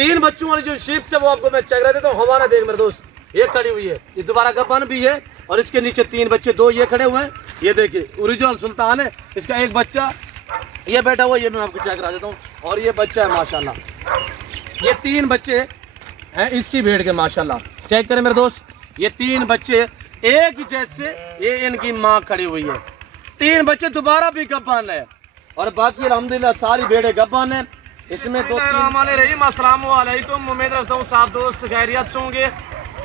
तीन बच्चों वाली जो शीप से वो आपको मैं चेक रह देता हूँ। हवाना देख मेरे दोस्त, ये खड़ी हुई है, ये दोबारा गब्बन भी है और इसके नीचे तीन बच्चे, दो ये खड़े हुए हैं। ये देखिए ओरिजिनल सुल्तान है, इसका एक बच्चा ये बैठा हुआ, ये मैं आपको चेक करा देता हूँ। और ये बच्चा है माशाल्लाह, ये तीन बच्चे हैं इसी भेड़ के माशाल्लाह। चेक करें मेरे दोस्त, ये तीन बच्चे एक ही जैसे, ये इनकी माँ खड़ी हुई है। तीन बच्चे दोबारा भी गब्बान है और बाकी अल्हम्दुलिल्लाह सारी भेड़ें गब्बान है। इसमें दो अस्सलाम वालेकुम, उम्मीद रखता हूँ साहब दोस्त खैरियत से होंगे।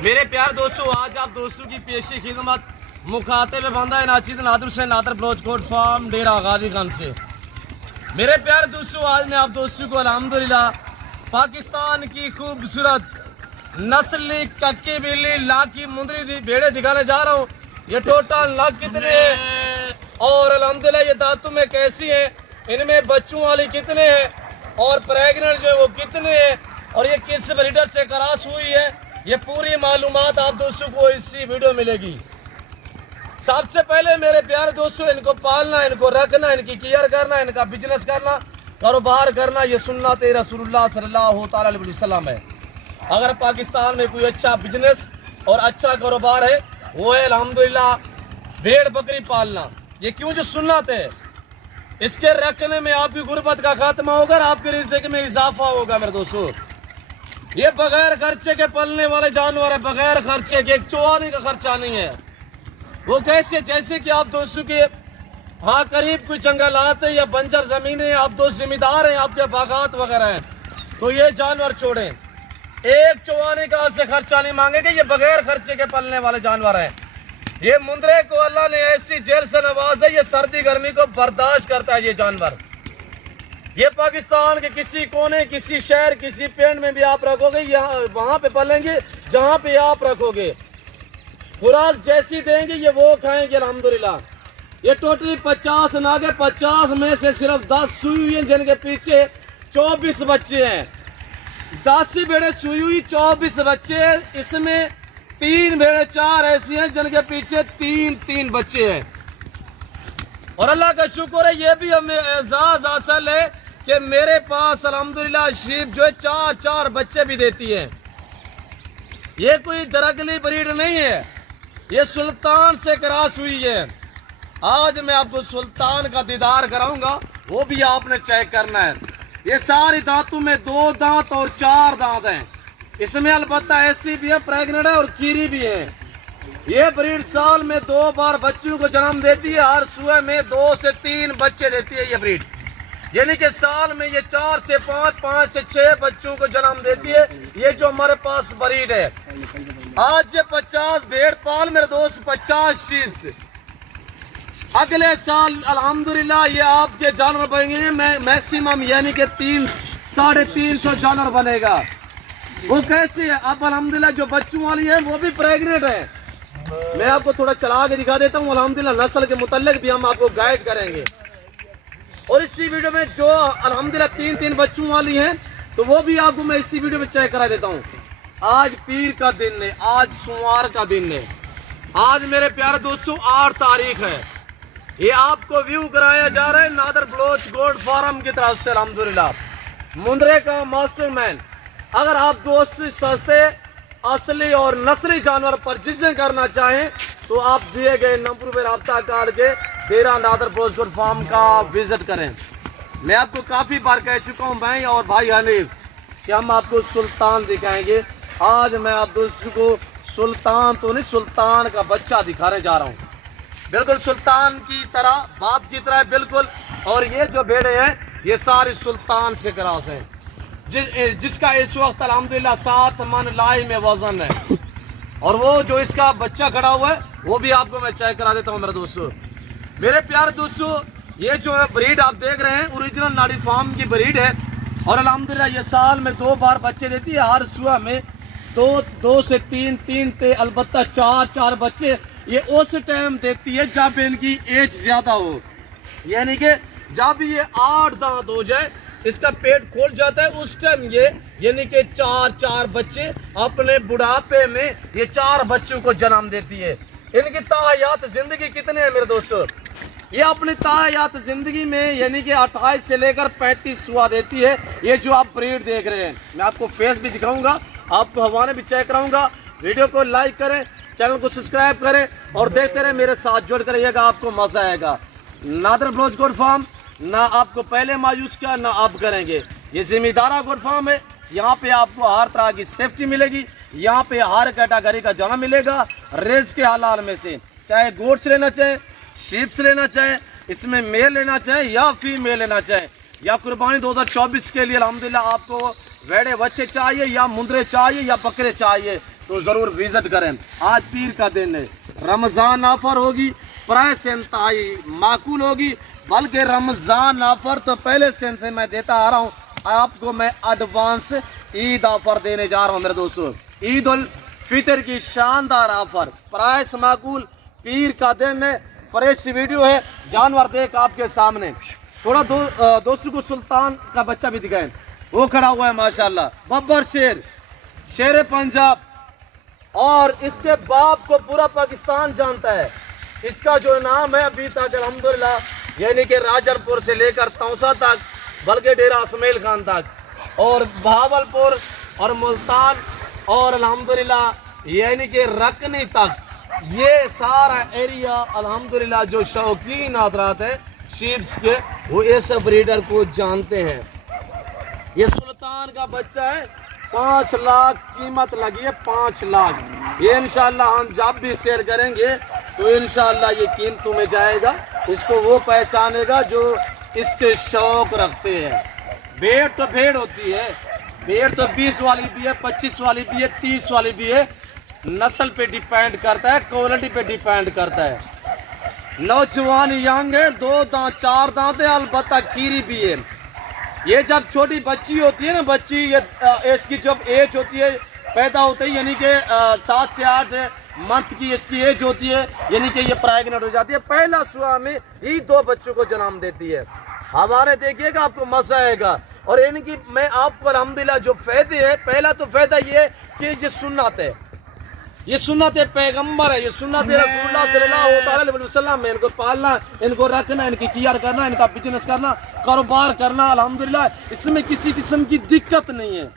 मेरे प्यार दोस्तों, आज आप दोस्तों की पेशी खिदमत मुखातिब बंदा नाचिद नादर से नादर ब्लोचकोट फार्म डेरा गाजी खान से। मेरे प्यार दोस्तों, आज मैं आप दोस्तों को अल्हम्दुलिल्लाह पाकिस्तान की खूबसूरत नस्ली कक्की बिल्ली लाकी मुंदरी भेड़े दिखाने जा रहा हूँ। ये टोटल लाख कितने हैं और अल्हम्दुलिल्लाह ये दांतों में कैसी है, इनमें बच्चों वाली कितने हैं और प्रेग्नेंट जो है वो कितने हैं और ये किस ब्रीडर से क्रॉस हुई है, ये पूरी मालूमात आप दोस्तों को इसी वीडियो मिलेगी। सबसे पहले मेरे प्यारे दोस्तों, इनको पालना, इनको रखना, इनकी केयर करना, इनका बिजनेस करना, कारोबार करना, ये सुन्नत रसूलुल्लाह सल्लल्लाहु अलैहि वसल्लम है। अगर पाकिस्तान में कोई अच्छा बिजनेस और अच्छा कारोबार है वो है अल्हम्दुलिल्लाह भेड़ बकरी पालना। ये क्यों जो सुन्नत है, इसके रखने में आपकी गुर्बत का खात्मा होगा और आपके रिज़्क़ में इजाफा होगा। मेरे दोस्तों, ये बगैर खर्चे के पलने वाले जानवर है, बगैर खर्चे के, एक चौवाने का खर्चा नहीं है। वो कैसे, जैसे कि आप दोस्तों के हाँ करीब कोई जंगलात है या बंजर जमीन है, आप दोस्त जिम्मेदार हैं, आपके बागात वगैरह हैं, तो ये जानवर छोड़ें। एक चौवाने का आपसे खर्चा नहीं मांगेंगे, ये बगैर खर्चे के पलने वाले जानवर हैं। ये मुंदरे को अल्लाह ने ऐसी जेल से नवाजा, ये सर्दी गर्मी को बर्दाश्त करता है। ये जानवर ये पाकिस्तान के किसी कोने, किसी शहर, किसी पेड़ में भी आप रखोगे, यहाँ वहाँ पे पलेंगे जहाँ पे आप रखोगे। खुराक जैसी देंगे ये वो खाएंगे अल्हम्दुलिल्लाह। ये टोटली 50 नागे, 50 में से सिर्फ 10 सुई हुई हैं, जिनके पीछे 24 बच्चे हैं। 10 भेड़े सुई हुई, 24 बच्चे। इसमें 3 भेड़े 4 ऐसी हैं जिनके पीछे 3 बच्चे हैं। और अल्लाह का शुक्र है, ये भी हमें एजाज हासिल है कि मेरे पास अल्हम्दुलिल्लाह शीप जो है 4 बच्चे भी देती है। ये कोई दरगली ब्रीड नहीं है, ये सुल्तान से क्रॉस हुई है। आज मैं आपको सुल्तान का दीदार कराऊंगा, वो भी आपने चेक करना है। ये सारी दांतों में 2 दांत और 4 दांत हैं। इसमें अलबत्ता ऐसी भी है, प्रेग्नेंट है और कीरी भी है। ये ब्रीड साल में 2 बार बच्चों को जन्म देती है, हर सुबह में 2 से 3 बच्चे देती है ये ब्रीड। यानी कि साल में ये 4 से 5, 5 से 6 बच्चों को जन्म देती है। ये जो हमारे पास ब्रीड है, आज ये 50 भेड़ पाल मेरे दोस्त, 50 शीप से। अगले साल अल्हम्दुलिल्लाह ये आपके जानवर बनेंगे मैक्सिमम, यानी कि 300-350 जानवर बनेगा। वो कैसे है, अब अल्हम्दुलिल्लाह जो बच्चों वाली है वो भी प्रेग्नेंट है। मैं आपको थोड़ा चला के दिखा देता हूँ। अल्हम्दुलिल्लाह नस्ल के मुतल्लिक भी हम आपको गाइड करेंगे। और इसी वीडियो में जो अल्हम्दुलिल्लाह 3 बच्चों वाली हैं, तो वो भी आपको मैं इसी वीडियो में चेक करा देता हूँ। आज पीर का दिन है, आज सोमवार का दिन है। आज मेरे प्यारे दोस्तों 8 तारीख है। ये आपको व्यू कराया जा रहा है नादर ब्लोचकोट फार्म की तरफ से अल्हम्दुलिल्लाह, मुंदरे का मास्टरमैन। अगर आप दोस्त सस्ते असली और नस्ली जानवर परचेजिंग करना चाहें तो आप दिए गए नंबर पर रब्ता करके डेरा नादर ब्लोचकोट फार्म का विजिट करें। मैं आपको काफ़ी बार कह चुका हूँ, मैं और भाई हनीफ, कि हम आपको सुल्तान दिखाएंगे। आज मैं आप दोस्तों को सुल्तान तो नहीं, सुल्तान का बच्चा दिखाने जा रहा हूँ, बिल्कुल सुल्तान की तरह, बाप की तरह बिल्कुल। और ये जो भेड़े हैं ये सारी सुल्तान से क्रॉस है, जिसका इस वक्त अल्हम्दुलिल्लाह 7 मन लाई में वजन है। और वो जो इसका बच्चा खड़ा हुआ है वो भी आपको मैं चेक करा देता हूँ मेरे दोस्तों। मेरे प्यारे दोस्तों, ये जो है ब्रीड आप देख रहे हैं ओरिजिनल नाड़ी फार्म की ब्रीड है। और अल्हम्दुलिल्लाह ये साल में 2 बार बच्चे देती है, हर सुबह में 2 से 3 अलबत्ता 4 बच्चे ये उस टाइम देती है जब इनकी एज ज्यादा हो, यानी कि जब ये 8 दांत हो जाए, इसका पेट खोल जाता है, उस टाइम ये यानी कि 4 बच्चे अपने बुढ़ापे में ये 4 बच्चों को जन्म देती है। इनकी ताहयात जिंदगी कितने हैं मेरे दोस्तों, ये अपनी तायात जिंदगी में यानी कि 28 से लेकर 35 सुआ देती है। ये जो आप ब्रीड देख रहे हैं, मैं आपको फेस भी दिखाऊंगा, आपको हवाने भी चेक कराऊंगा। वीडियो को लाइक करें, चैनल को सब्सक्राइब करें और देखते रहे, मेरे साथ जुड़ कर रहिएगा, आपको मजा आएगा। नादर बलोच गोट फार्म ना आपको पहले मायूस किया ना अब करेंगे। ये जिम्मेदारा गोट फार्म है, यहाँ पे आपको हर तरह की सेफ्टी मिलेगी, यहाँ पे हर कैटेगरी का जन्म मिलेगा रेस के हलाल में से, चाहे गोट्स लेना चाहे, शीप्स लेना चाहे, इसमें मेल लेना चाहे या फीमेल लेना चाहे, या कुर्बानी 2024 के लिए अल्हम्दुलिल्लाह आपको वेड़े बच्चे चाहिए या मुंदरे चाहिए या बकरे चाहिए तो ज़रूर विज़िट करें। आज पीर का दिन है, रमज़ान ऑफ़र होगी, प्राइस इंतहाई माकूल होगी, बल्कि रमज़ान ऑफ़र तो पहले से मैं देता आ रहा हूँ आपको। मैं एडवांस ईद ऑफ़र देने जा रहा हूँ मेरे दोस्तों। ईद उल फितर की शानदार ऑफ़र, प्राइस माकूल, पीर का दिन है, फ्रेश वीडियो है, जानवर देख आपके सामने। थोड़ा दोस्तों को सुल्तान का बच्चा भी दिखाएं, वो खड़ा हुआ है माशाल्लाह, बब्बर शेर, शेर पंजाब, और इसके बाप को पूरा पाकिस्तान जानता है। इसका जो नाम है अभी तक अल्हम्दुलिल्लाह यानी कि राजरपुर से लेकर तौसा तक, बल्कि डेरा इसमाइल खान तक, और भावलपुर और मुल्तान और अल्हम्दुलिल्लाह यानी कि रकनी तक, ये सारा एरिया अल्हम्दुलिल्लाह जो शौकीन हज़रात है शीप्स के, वो इस ब्रीडर को जानते हैं। ये सुल्तान का बच्चा है, 5 लाख कीमत लगी है, 5 लाख। ये इंशाल्लाह हम जब भी सेल करेंगे तो इंशाल्लाह ये कीमतों में जाएगा। इसको वो पहचानेगा जो इसके शौक रखते हैं। भेड़ तो भेड़ होती है, भेड़ तो 20 वाली भी है, 25 वाली भी है, 30 वाली भी है, नस्ल पे डिपेंड करता है, क्वालिटी पे डिपेंड करता है। नौजवान यंग है, 2 दांत 4 दांत है, अलबत्ता खीरी भी है। ये जब छोटी बच्ची होती है ना, बच्ची ये इसकी जब एज होती है पैदा होते ही, यानी कि 7 से 8 मंथ की इसकी एज होती है, यानी कि ये प्रेग्नेंट हो जाती है, पहला सुआ में ही 2 बच्चों को जन्म देती है। हमारे देखिएगा आपको मजा आएगा। और इनकी मैं आपको अल्हम्दुलिल्लाह जो फ़ायदे है, पहला तो फ़ायदा ये है कि ये सुन्नत है, ये सुन्नत पैगंबर है, ये सुन्नत रसूलुल्लाह सल्लल्लाहु अलैहि वसल्लम में। इनको पालना, इनको रखना, इनकी केयर करना, इनका बिजनेस करना, कारोबार करना, अल्हम्दुलिल्लाह इसमें किसी किस्म की दिक्कत नहीं है।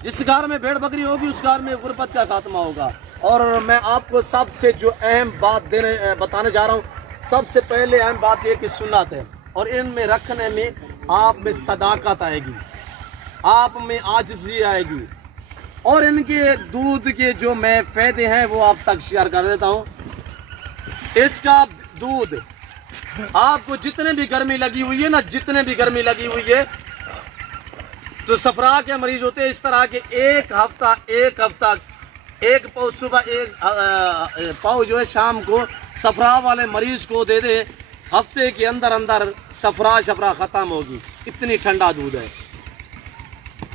जिस घर में भेड़ बकरी होगी उस घर में गुर्बत का खात्मा होगा। और मैं आपको सबसे जो अहम बात बताने जा रहा हूँ, सबसे पहले अहम बात यह कि सुन्नत है, और इनमें रखने में आप में सदाकत आएगी, आप में आजिज़ी आएगी। और इनके दूध के जो मैं फ़ायदे हैं वो आप तक शेयर कर देता हूँ। इसका दूध आपको जितने भी गर्मी लगी हुई है ना, जितने भी गर्मी लगी हुई है, तो सफरा के मरीज होते हैं इस तरह के, एक हफ्ता एक पाव सुबह, एक पाव जो है शाम को सफरा वाले मरीज को दे दे, हफ्ते के अंदर अंदर सफरा ख़त्म होगी, इतनी ठंडा दूध है।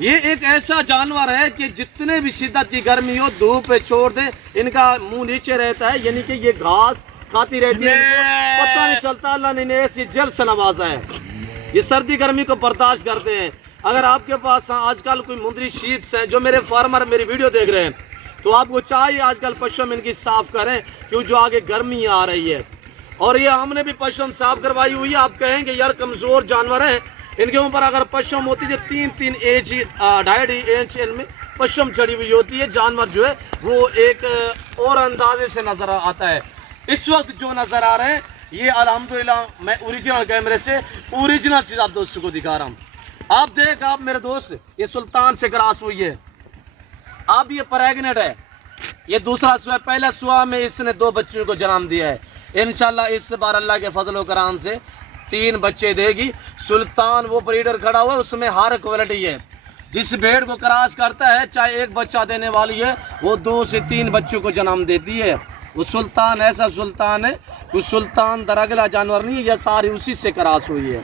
ये एक ऐसा जानवर है कि जितने भी शिद्दत की गर्मी हो धूप पे छोड़ दे, इनका मुंह नीचे रहता है, यानी कि ये घास खाती रहती है, पता नहीं चलता। अल्लाह ने ऐसी जल से नवाजा है, ये सर्दी गर्मी को बर्दाश्त करते हैं। अगर आपके पास आजकल कोई मुंदरी शीप्स हैं, जो मेरे फार्मर मेरी वीडियो देख रहे हैं, तो आपको चाहिए आजकल पशम इनकी साफ़ करें, क्यों जो आगे गर्मी आ रही है। और ये हमने भी पशम साफ़ करवाई हुई है। आप कहेंगे यार कमज़ोर जानवर हैं, इनके ऊपर अगर पशम होती है 3-3 इंच 2.5 इंच इनमें पशम चढ़ी हुई होती है, जानवर जो है वो एक और अंदाजे से नज़र आता है। इस वक्त जो नज़र आ रहे हैं ये अल्हम्दुलिल्लाह मैं ओरिजिनल कैमरे से ओरिजिनल चीज़ आप दोस्तों को दिखा रहा हूँ। आप मेरे दोस्त, ये सुल्तान से क्रॉस हुई है, अब ये प्रेग्नेंट है, ये दूसरा सुआ, पहला सुआ में इसने 2 बच्चों को जन्म दिया है। इंशाल्लाह इस बार अल्लाह के फजल कराम से 3 बच्चे देगी। सुल्तान वो ब्रीडर खड़ा हुआ है, उसमें हर क्वालिटी है। जिस भेड़ को क्रॉस करता है, चाहे एक बच्चा देने वाली है, वो 2 से 3 बच्चों को जन्म देती है। वो सुल्तान ऐसा सुल्तान है, वो सुल्तान दरअगला जानवर नहीं है, यह सारी उसी से क्रॉस हुई है।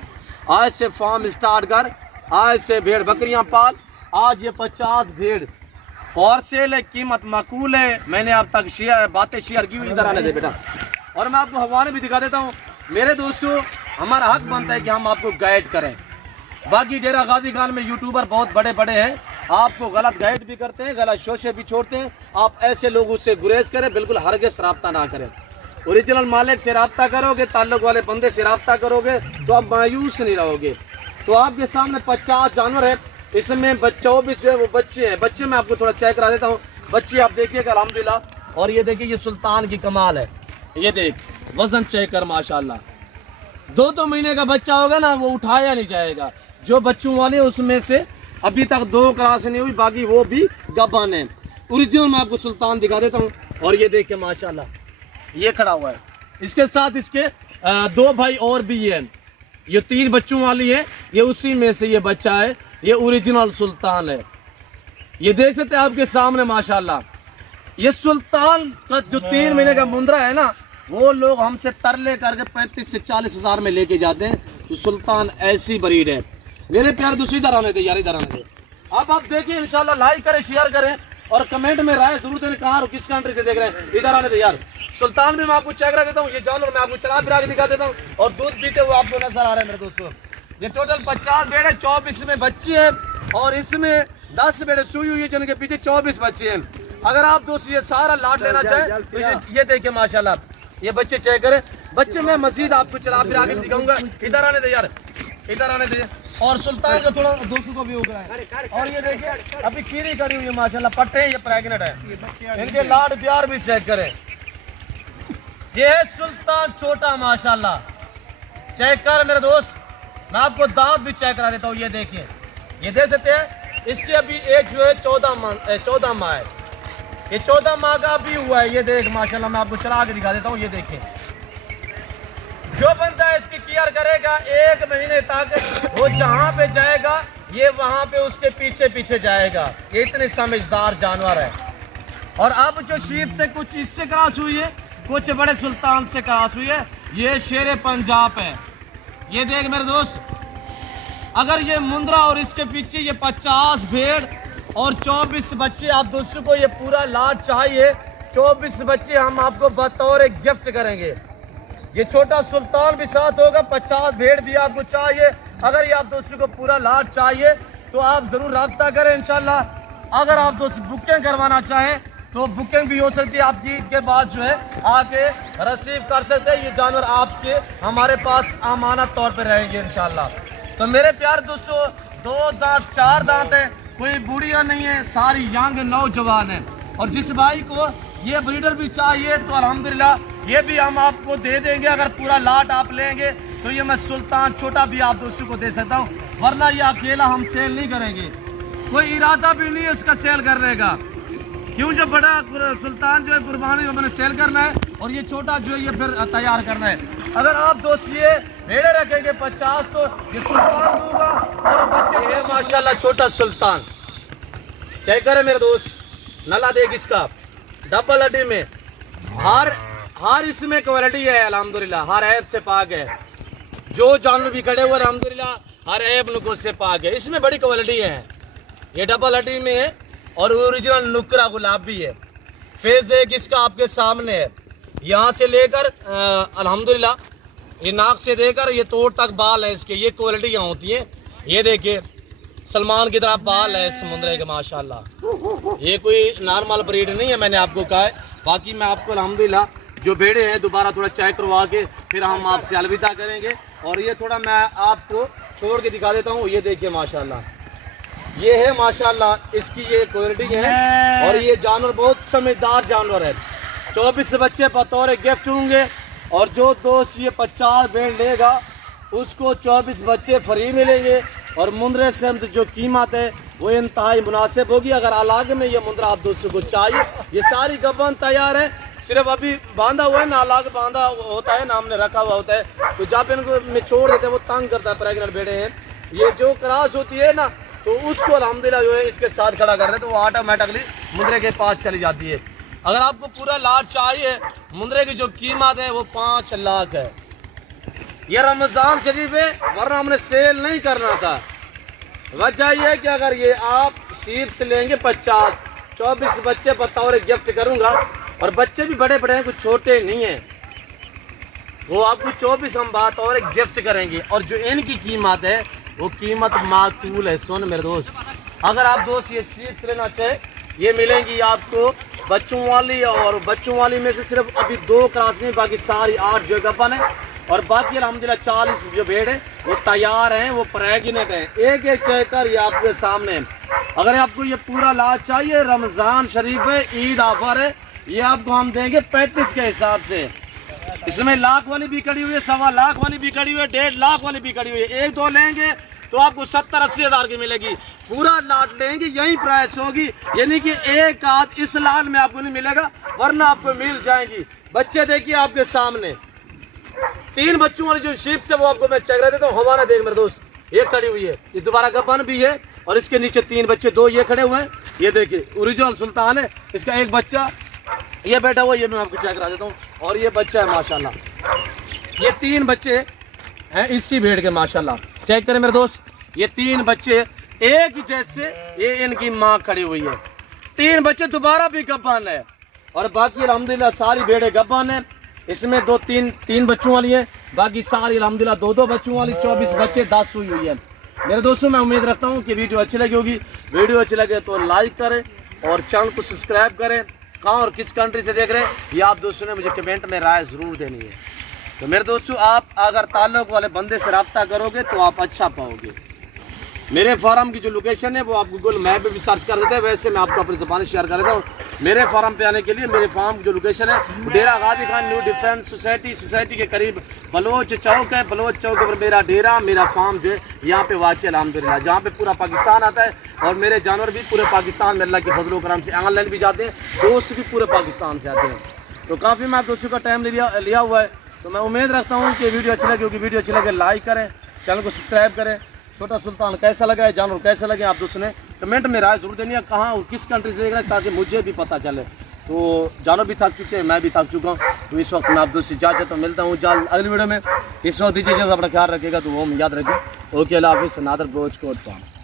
आज से फार्म स्टार्ट कर, आज से भेड़ बकरियां पाल। आज ये 50 भेड़ फॉर सेल है, कीमत माकूल है। मैंने आप तक बातें शेयर की हुई, इधर आने दे बेटा। और मैं आपको हवाले भी दिखा देता हूँ। मेरे दोस्तों, हमारा हक बनता है कि हम आपको गाइड करें। बाकी डेरा गाजी खान में यूट्यूबर बहुत बड़े बड़े हैं, आपको गलत गाइड भी करते हैं, गलत शोशे भी छोड़ते हैं। आप ऐसे लोगों से गुरेज करें, बिल्कुल हरगिज़ रब्ता ना करें। ओरिजिनल मालिक से रब्ता करोगे, ताल्लुक वाले बंदे से रब्ता करोगे तो आप मायूस नहीं रहोगे। तो आपके सामने 50 जानवर है, इसमें 24 जो है वो बच्चे हैं। बच्चे मैं आपको थोड़ा चेक करा देता हूँ। बच्चे आप देखिएगा अल्हम्दुलिल्लाह। और ये देखिए, ये सुल्तान की कमाल है। ये देख, वजन चेक कर माशाल्लाह। 2 महीने का बच्चा होगा ना, वो उठाया नहीं जाएगा। जो बच्चों वाले उसमें से अभी तक 2 क्रॉस नहीं हुई, बाकी वो भी गब्बान है। ओरिजिनल मैं आपको सुल्तान दिखा देता हूँ। और ये देखिए माशाल्लाह, ये खड़ा हुआ है। इसके साथ इसके 2 भाई और भी हैं। ये 3 बच्चों वाली है, ये उसी में से ये बच्चा है। ये ओरिजिनल सुल्तान है। ये देख सकते हैं आपके सामने माशाल्लाह। ये सुल्तान का जो 3 महीने का मुंद्रा है ना, वो लोग हमसे तरले करके 35 से 40 हज़ार में लेके जाते हैं। तो सुल्तान ऐसी ब्रीड है। मेरे प्यार दूसरी इधर आने दे यार, इधर आने दे। अब आप देखिए इंशाल्लाह, लाइक करें, शेयर करें और कमेंट में राय जरूर दें कहाँ और किस कंट्री से देख रहे हैं। इधर आने दे यार। सुल्तान भी मैं आपको चेक करा देता हूँ। ये जानवर मैं आपको चला फिरा के दिखा देता हूँ। और दूध पीते हुए आपको नजर आ रहे हैं मेरे दोस्तों। ये टोटल 50 बेड़े, 24 में बच्चे हैं। और इसमें 10 बेड़े सुई हुई है, जिनके पीछे 24 बच्चे हैं। अगर आप दोस्त ये सारा लाट लेना चाहें तो ये देखिए माशाल्लाह, ये बच्चे चेक करें। बच्चे मैं मजीद आपको चला फिरा के दिखाऊंगा। इधर आने दे यार, इधर आने दे। और सुल्तान का थोड़ा दोस्तों को भी उगला है। और ये देखिए अभी खीरी करी हुई है माशाल्लाह, पट्टे ये प्रेग्नेंट है। इनके लाड प्यार भी चेक करें। ये है सुल्तान छोटा माशाल्लाह, चेक कर मेरे दोस्त। मैं आपको दांत भी चेक करा देता हूँ। ये देखिए, ये देख सकते हैं। इसकी अभी एज जो है 14 माह है। ये 14 माह का भी हुआ है। ये देख माशाल्लाह, मैं आपको चला के दिखा देता हूँ। ये देखिए, जो बंदा इसकी केयर करेगा 1 महीने तक, वो जहाँ पे जाएगा ये वहाँ पे उसके पीछे पीछे जाएगा। ये इतने समझदार जानवर है। और अब जो शीप से कुछ इससे क्रॉस हुई है, कुछ बड़े सुल्तान से क्रॉस हुई है। ये शेर पंजाब है। ये देख मेरे दोस्त, अगर ये मुंद्रा और इसके पीछे ये 50 भेड़ और 24 बच्चे, आप दोस्तों को ये पूरा लाट चाहिए, 24 बच्चे हम आपको बतौर गिफ्ट करेंगे। ये छोटा सुल्तान भी साथ होगा, 50 भेड़ भी आपको चाहिए। अगर ये आप दोस्तों को पूरा लाट चाहिए तो आप ज़रूर रब्ता करें इंशाल्लाह। अगर आप दोस्त बुकिंग करवाना चाहें तो बुकिंग भी हो सकती है। आपकी ईद के बाद जो है आके रिसीव कर सकते हैं। ये जानवर आपके हमारे पास अमानत तौर पर रहेंगे इंशाल्लाह। तो मेरे प्यार दोस्तों, 2 दांत 4 दांत है, कोई बूढ़िया नहीं है, सारी यंग नौजवान है। और जिस भाई को ये ब्रीडर भी चाहिए तो अल्हम्दुलिल्लाह ये भी हम आपको दे देंगे। अगर पूरा लाट आप लेंगे तो ये मैं सुल्तान छोटा भी आप दोस्तों को दे सकता हूँ, वरना ये अकेला हम सेल नहीं करेंगे। कोई इरादा भी नहीं है इसका सेल करने का, क्यों जो बड़ा सुल्तान जो है कुर्बानी को मैंने सेल करना है और ये छोटा जो है ये फिर तैयार करना है। अगर आप दोस्त ये भेड़े रखेंगे 50 तो ये सुल्तान दूंगा। और बच्चे जो है माशाल्लाह छोटा सुल्तान चेक करे मेरे दोस्त, नला देख इसका डबल हड्डी में हर इसमें क्वालिटी है अल्हम्दुलिल्लाह, हर ऐब से पाक है। जो जानवर भी खड़े हुए अल्हम्दुलिल्लाह हर ऐब नुको से पाक है। इसमें बड़ी क्वालिटी है। ये डबल हड्डी में है और ओरिजिनल नुकरा गुलाब भी है। फेस देख इसका आपके सामने है, यहाँ से लेकर अल्हम्दुलिल्लाह ये नाक से देकर ये तोड़ तक बाल है इसके। ये क्वालिटी यहाँ होती है। ये देखिए सलमान की तरह बाल है इस मुंद्रे के माशाल्लाह। ये कोई नॉर्मल ब्रीड नहीं है, मैंने आपको कहा है। बाकी मैं आपको अल्हम्दुलिल्लाह जो भेड़े हैं दोबारा थोड़ा चेक करवा के फिर हम आपसे अलविदा करेंगे। और ये थोड़ा मैं आपको छोड़ के दिखा देता हूँ। ये देखिए माशाल्लाह, ये है माशाल्लाह इसकी ये क्वालिटी है। और ये जानवर बहुत समझदार जानवर है। 24 बच्चे बतौर गिफ्ट होंगे। और जो दोस्त ये 50 भेड़ लेगा उसको 24 बच्चे फ्री मिलेंगे। और मुंद्रे से जो कीमत है वो इंतहाई मुनासिब होगी। अगर अलग में ये मुंद्रा आप दोस्तों को चाहिए, ये सारी गब्बन तैयार है, सिर्फ अभी बांधा हुआ है ना, अलग बांधा होता है ना, हमने रखा हुआ होता है। तो जब इनको में छोड़ देते हैं वो तंग करता है। प्रेग्नेंट भेड़े हैं, ये जो क्रॉस होती है ना तो उसको अल्हम्दुलिल्लाह जो है इसके साथ खड़ा कर देते तो वो ऑटोमेटिकली मुंद्रे के पास चली जाती है। अगर आपको पूरा लाट चाहिए, मुंद्रे की जो कीमत है वो 5 लाख है। ये रमज़ान शरीफ है, वरना हमने सेल नहीं करना था। वजह यह है कि अगर ये आप शीप से लेंगे 50, 24 बच्चे बतौर गिफ्ट करूंगा। और बच्चे भी बड़े बड़े हैं, कुछ छोटे नहीं हैं। वो आपको 24 हम बतौर गिफ्ट करेंगे। और जो इनकी कीमत है वो कीमत माकूल है। सुन मेरे दोस्त, अगर आप दोस्त ये शीप से लेना चाहे, ये मिलेंगी आपको बच्चों वाली, और बच्चों वाली में से सिर्फ अभी 2 क्रॉस में, बाकी सारी 8 जो है गब्बन है। और बाकी अल्हम्दुलिल्लाह 40 जो भेड़ है वो तैयार हैं, वो प्रेग्नेंट हैं। एक एक चेकर ये आपके सामने है। अगर आपको ये पूरा लाज चाहिए, रमज़ान शरीफ है, ईद ऑफर है, ये आपको हम देंगे 35 के हिसाब से। इसमें लाख वाली भी खड़ी हुई है, 1.25 लाख वाली भी खड़ी हुई है, 1.5 लाख वाली भी खड़ी हुई है। 1-2 लेंगे तो आपको 70-80 हज़ार की मिलेगी। पूरा लाट लेंगे यही प्राइस होगी, यानी कि एक आध इस लाट में आपको नहीं मिलेगा, वरना आपको मिल जाएंगी। बच्चे देखिए आपके सामने 3 बच्चों वाली जो शीप से वो आपको मैं चेक रहा देता हूँ। हवाना देख मेरे दोस्त, ये खड़ी हुई है, ये दोबारा गब्बन भी है, और इसके नीचे 3 बच्चे, 2 ये खड़े हुए हैं। ये देखिए ओरिजिनल सुल्तान है, इसका एक बच्चा ये बैठा हुआ, ये मैं आपको चेक करा देता हूँ। और ये बच्चा है माशाल्लाह, ये 3 बच्चे हैं इसी भेड़ के माशाल्लाह। चेक करें मेरे दोस्त, ये 3 बच्चे एक ही जैसे, ये इनकी माँ खड़ी हुई है। 3 बच्चे दोबारा भी गब्बन है, और बाकी अल्हम्दुलिल्लाह सारी भेड़ें गब्बन है। इसमें 2-3 बच्चों वाली है, बाकी सारी अल्हम्दुलिल्लाह 2-2 बच्चों वाली, 24 बच्चे 10 हुई है। मेरे दोस्तों मैं उम्मीद रखता हूँ कि वीडियो अच्छी लगी होगी। वीडियो अच्छी लगे तो लाइक करें और चैनल को सब्सक्राइब करें। कहाँ और किस कंट्री से देख रहे हैं ये आप दोस्तों ने मुझे कमेंट में राय ज़रूर देनी है। तो मेरे दोस्तों आप अगर ताल्लुक़ वाले बंदे से रब्ता करोगे तो आप अच्छा पाओगे। मेरे फार्म की जो लोकेशन है वो आप गूगल मैप पे भी सर्च कर देते हैं, वैसे मैं आपको अपनी ज़बान शेयर कर देता हूँ। मेरे फार्म पे आने के लिए मेरे फार्म की जो लोकेशन है डेरा Ghazi Khan new defence society के करीब बलोच चौक है। बलोच चौक पर मेरा डेरा, मेरा फार्म जो है यहाँ पे वाक़ अल्हम्दुलिल्लाह, जहाँ पे पूरा पाकिस्तान आता है, और मेरे जानवर भी पूरे पाकिस्तान में अल्लाह के फजल करम से ऑनलाइन भी जाते हैं, दोस्त भी पूरे पाकिस्तान से आते हैं। तो काफ़ी मैं आप दोस्तों का टाइम लिया हुआ है। तो मैं उम्मीद रखता हूँ कि वीडियो अच्छी लगी होगी। वीडियो अच्छी लगे लाइक करें, चैनल को सब्सक्राइब करें। छोटा सुल्तान कैसा लगा है, जानवर कैसे लगे, आप दोस्तों ने कमेंट में राय जरूर देनी है, कहाँ और किस कंट्री से देख रहे हैं, ताकि मुझे भी पता चले। तो जानवर भी थक चुके हैं, मैं भी थक चुका हूँ। तो इस वक्त मैं आप दोस्त इजाज़त तो मिलता हूँ जल्द अगली वीडियो में। इस वक्त दीजिए, अपना ख्याल रखेगा तो वो हम याद रखें। ओके, अल्लाह हाफिज़। नादर ब्रोच कोट फार्म।